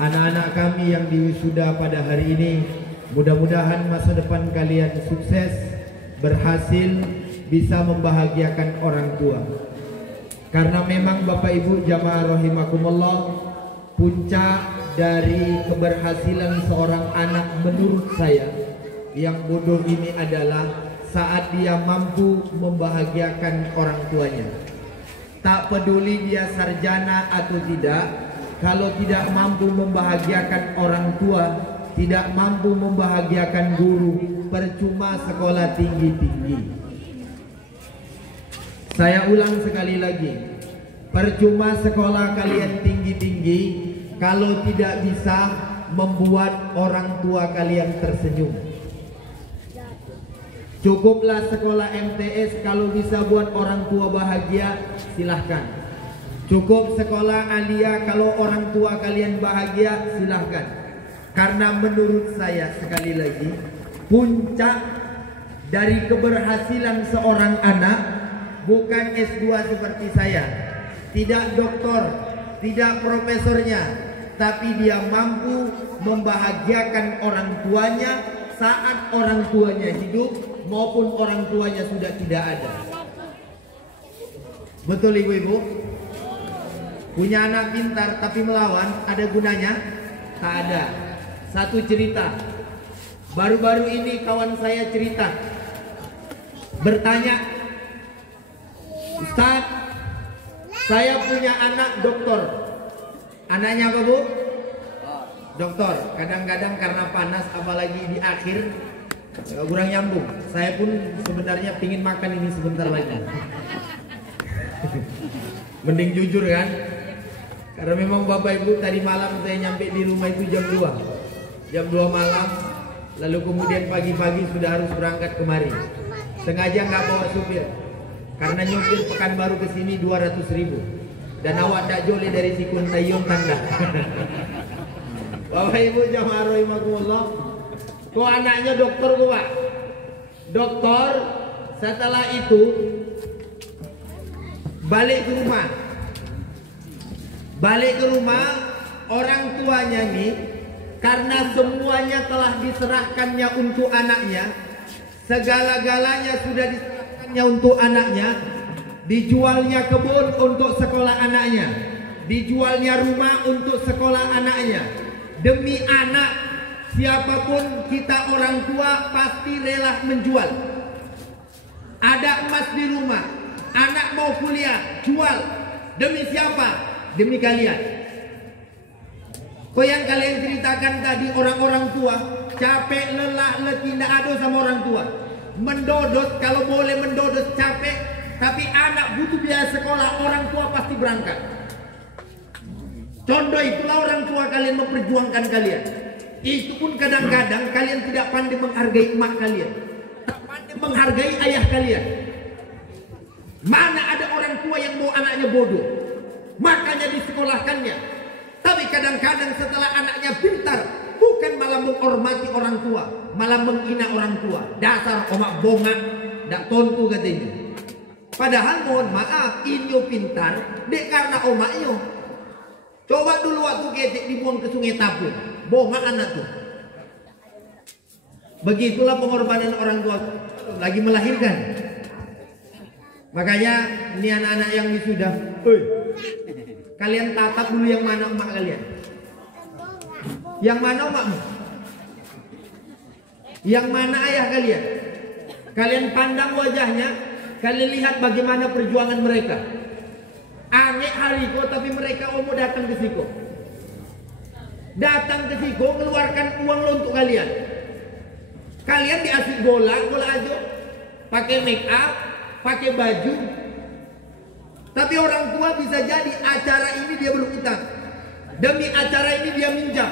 anak-anak kami yang diwisuda pada hari ini. Mudah-mudahan masa depan kalian sukses, berhasil, bisa membahagiakan orang tua. Karena memang Bapak Ibu jamaah rahimakumullah, puncak dari keberhasilan seorang anak menurut saya yang bodoh ini adalah saat dia mampu membahagiakan orang tuanya. Tak peduli dia sarjana atau tidak, kalau tidak mampu membahagiakan orang tua, tidak mampu membahagiakan guru, percuma sekolah tinggi-tinggi. Saya ulang sekali lagi, percuma sekolah kalian tinggi-tinggi kalau tidak bisa membuat orang tua kalian tersenyum. Cukuplah sekolah MTS kalau bisa buat orang tua bahagia, silahkan. Cukup sekolah alia kalau orang tua kalian bahagia, silahkan. Karena menurut saya sekali lagi, puncak dari keberhasilan seorang anak bukan S2 seperti saya, tidak doktor, tidak profesornya, tapi dia mampu membahagiakan orang tuanya saat orang tuanya hidup maupun orang tuanya sudah tidak ada. Betul ibu-ibu? Punya anak pintar tapi melawan, ada gunanya? Tak ada. Satu cerita, baru-baru ini kawan saya cerita, bertanya, Ustaz, saya punya anak doktor. Anaknya apa bu? Doktor. Kadang-kadang karena panas, apalagi di akhir, kurang nyambung. Saya pun sebenarnya pingin makan ini sebentar lagi. Mending jujur kan? Karena memang Bapak Ibu tadi malam saya nyampe di rumah itu jam 2. Jam 2 malam. Lalu kemudian pagi-pagi sudah harus berangkat kemari. Sengaja nggak bawa supir. Karena nyupir Pekanbaru ke sini 200.000. Dan awak tak jole dari Sikun Tayyum tanda. Bapak Ibu jamaah rahimakumullah. Kok anaknya dokter gua? Dokter, setelah itu balik ke rumah. Balik ke rumah, orang tuanya nih, karena semuanya telah diserahkannya untuk anaknya, segala-galanya sudah diserahkannya untuk anaknya, dijualnya kebun untuk sekolah anaknya, dijualnya rumah untuk sekolah anaknya. Demi anak, siapapun kita orang tua pasti rela menjual. Ada emas di rumah, anak mau kuliah, jual. Demi siapa? Demi kalian. Kok yang kalian ceritakan tadi orang-orang tua capek, lelah, letih, tidak ada sama orang tua. Mendodos, kalau boleh mendodos capek, tapi anak butuh biaya sekolah, orang tua pasti berangkat. Contoh itulah orang tua kalian memperjuangkan kalian. Itu pun kadang-kadang kalian tidak pandai menghargai emak kalian, tak pandai menghargai ayah kalian. Mana ada orang tua yang mau anaknya bodoh, makanya disekolahkannya. Tapi kadang-kadang setelah anaknya pintar, bukan malah menghormati orang tua, malah menghina orang tua. Dasar omak bongak, dak tontu katanya. Padahal mohon maaf, inyo pintar, dek karena omaknya. Coba dulu waktu ketek dibuang ke sungai Tapung, bongak anak tuh. Begitulah pengorbanan orang tua lagi melahirkan. Makanya ini anak-anak yang wisuda, kalian tatap dulu yang mana emak kalian. Yang mana emakmu? Yang mana ayah kalian? Kalian pandang wajahnya, kalian lihat bagaimana perjuangan mereka. Aneh hari kok, tapi mereka mau datang ke Siko. Datang ke Siko, mengeluarkan uang lo untuk kalian. Kalian diasih bola aja, pakai make up, pakai baju. Tapi orang tua bisa jadi acara ini dia berhutang, demi acara ini dia minjam.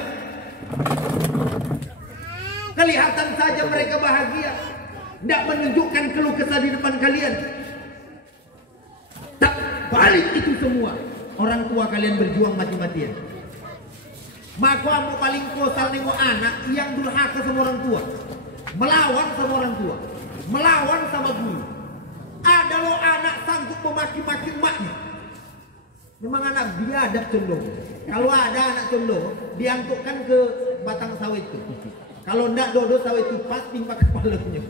Kelihatan saja mereka bahagia, tidak menunjukkan keluh kesah di depan kalian. Tak balik itu semua, orang tua kalian berjuang mati-matian. Maka mau paling kosal nengok anak yang durhaka sama orang tua, melawan sama orang tua, melawan sama guru. Ada lo anak sanggup memaki-maki emaknya. Memang anak biadab condong. Kalau ada anak condong, diangkutkan ke batang sawit itu. Kalau enggak dodo sawit itu pasti pakai kepalanya.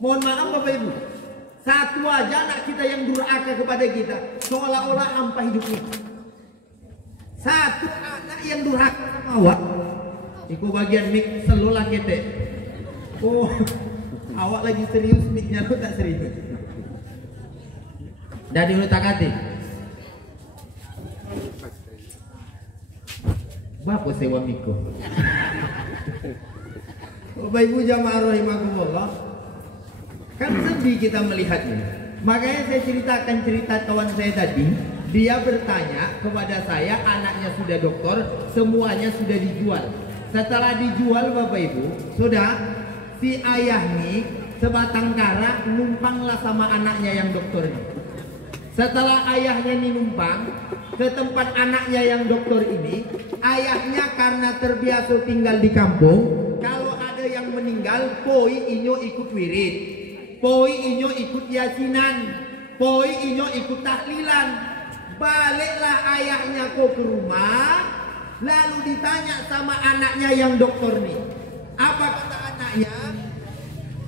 Mohon maaf Bapak Ibu, satu aja anak kita yang durhaka kepada kita, seolah-olah hampa hidupnya. Satu anak yang durhaka sama awak, itu bagian mik selulah kete. Oh, awak lagi serius, miknya lu tak serius. Dari utak hati. Bapak sewa miko. Bapak Ibu jamaah rahimakumullah, kan sedih kita melihatnya. Makanya saya ceritakan cerita kawan saya tadi. Dia bertanya kepada saya, anaknya sudah doktor, semuanya sudah dijual. Setelah dijual Bapak Ibu, sudah si ayah nih sebatang kara numpanglah sama anaknya yang doktor ini. Setelah ayahnya ini numpang ke tempat anaknya yang doktor ini, ayahnya karena terbiasa tinggal di kampung, kalau ada yang meninggal, poi inyo ikut wirid, poi inyo ikut yasinan, poi inyo ikut tahlilan. Baliklah ayahnya kok ke rumah, lalu ditanya sama anaknya yang dokter nih. Apa kata anaknya?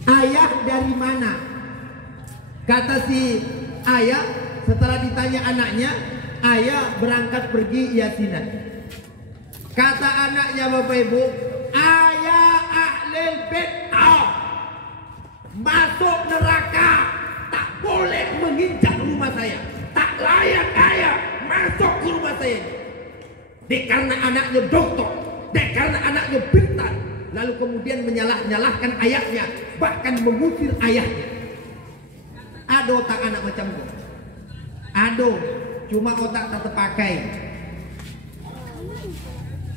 Ayah dari mana? Kata si ayah, setelah ditanya anaknya, ayah berangkat pergi yasinan. Kata anaknya Bapak Ibu, ayah ahlil bid'ah, masuk neraka, tak boleh menginjak rumah saya. Tak layak ayah masuk ke rumah saya. Dek karena anaknya dokter, dek karena anaknya pintar, lalu kemudian menyalahkan ayahnya, bahkan mengusir ayahnya. Ada otak anak macam itu. Ada, cuma otak tak terpakai.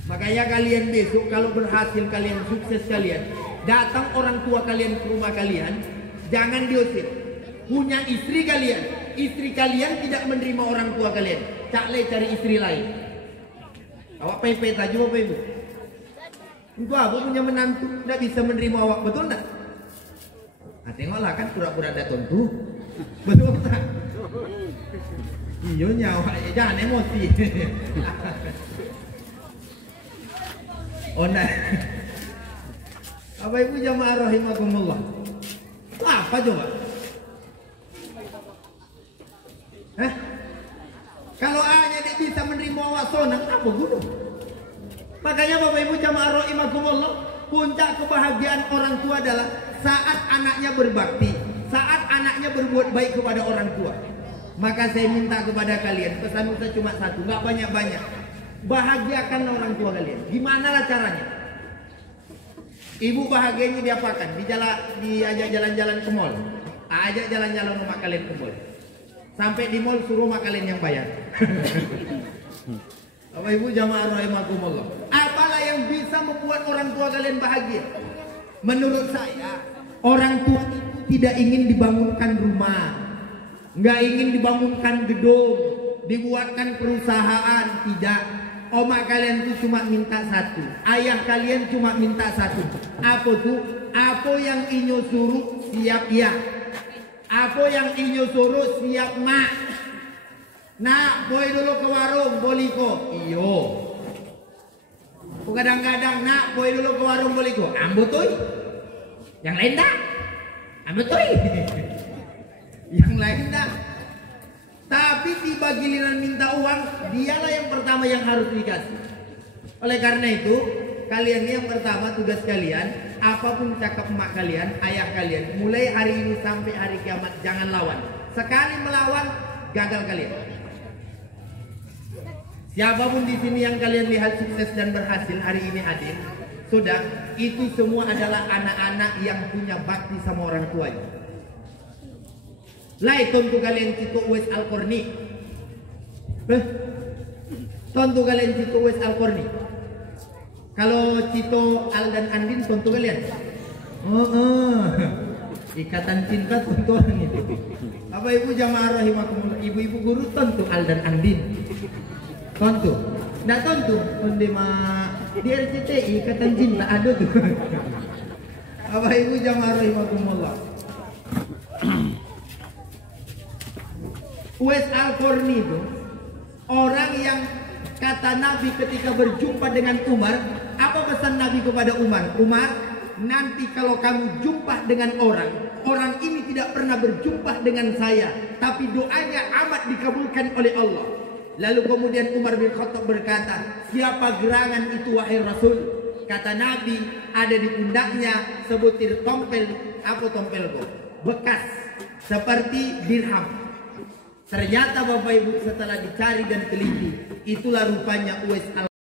Makanya kalian besok kalau berhasil, kalian sukses, kalian datang orang tua kalian ke rumah kalian, jangan diusir. Punya istri kalian, istri kalian tidak menerima orang tua kalian, cakle cari istri lain. Awak pepet aja Bapak Ibu. Untuk apa punya menantu tidak bisa menerima awak, betul tak? Nah, tengoklah kan pura-pura ada tentu, betul tak? Iyo nyawa, jangan emosi. Oh nah, Bapak Ibu jamaah rahimakumullah. Apa coba? Hah? Kalau hanya dia bisa menerima awak sonang, apa gunung? Makanya Bapak Ibu jamaah rahimakumullah, puncak kebahagiaan orang tua adalah saat anaknya berbakti, saat anaknya berbuat baik kepada orang tua. Maka saya minta kepada kalian, pesan saya cuma satu, nggak banyak-banyak. Bahagiakan orang tua kalian. Gimana lah caranya? Ibu bahagianya diapakan? Diajak jalan-jalan ke mall. Ajak jalan-jalan rumah kalian ke mall. Sampai di mall suruh mak kalian yang bayar. Bapak Ibu jamaah rahimakumullah, apalah yang bisa membuat orang tua kalian bahagia? Menurut saya, orang tua itu tidak ingin dibangunkan rumah, nggak ingin dibangunkan gedung, dibuatkan perusahaan, tidak. Oma kalian itu cuma minta satu, ayah kalian cuma minta satu. Apa tuh? Apa yang inyo suruh siap ya. Apa yang inyo suruh siap mak. Nak, boy dulu ke warung, boliko. Iyo. Kadang-kadang nak, boy dulu ke warung, boliko. Ambo toy. Yang lain dah. Ambo toy. Yang lain dah. Tapi tiba giliran minta uang, dialah yang pertama yang harus dikasih. Oleh karena itu, kalian yang pertama tugas kalian, apapun cakap emak kalian, ayah kalian, mulai hari ini sampai hari kiamat jangan lawan. Sekali melawan, gagal kalian. Siapapun di sini yang kalian lihat sukses dan berhasil hari ini hadir, sudah itu semua adalah anak-anak yang punya bakti sama orang tuanya. Lai tontu kalian Cito Uwais Al-Qarni. Tontu kalian Cito Uwais Al-Qarni. Kalau Cito Al dan Andin tontu kalian. Ikatan cinta tontu orang itu. Bapak Ibu jamaah rahimakumullah, ibu-ibu guru tontu Al dan Andin. Tontu. Nggak tontu onde di RCTI ikatan cinta ada tuh. Bapak Ibu jamaah rahimakumullah. Uwais Al-Qarni itu orang yang kata Nabi ketika berjumpa dengan Umar, apa pesan Nabi kepada Umar? Umar, nanti kalau kamu jumpa dengan orang ini tidak pernah berjumpa dengan saya, tapi doanya amat dikabulkan oleh Allah. Lalu kemudian Umar bin Khattab berkata, siapa gerangan itu wahai Rasul? Kata Nabi, ada di pundaknya sebutir tompel, apa tompelku? Bekas seperti dirham. Ternyata Bapak Ibu setelah dicari dan teliti, itulah rupanya Uwais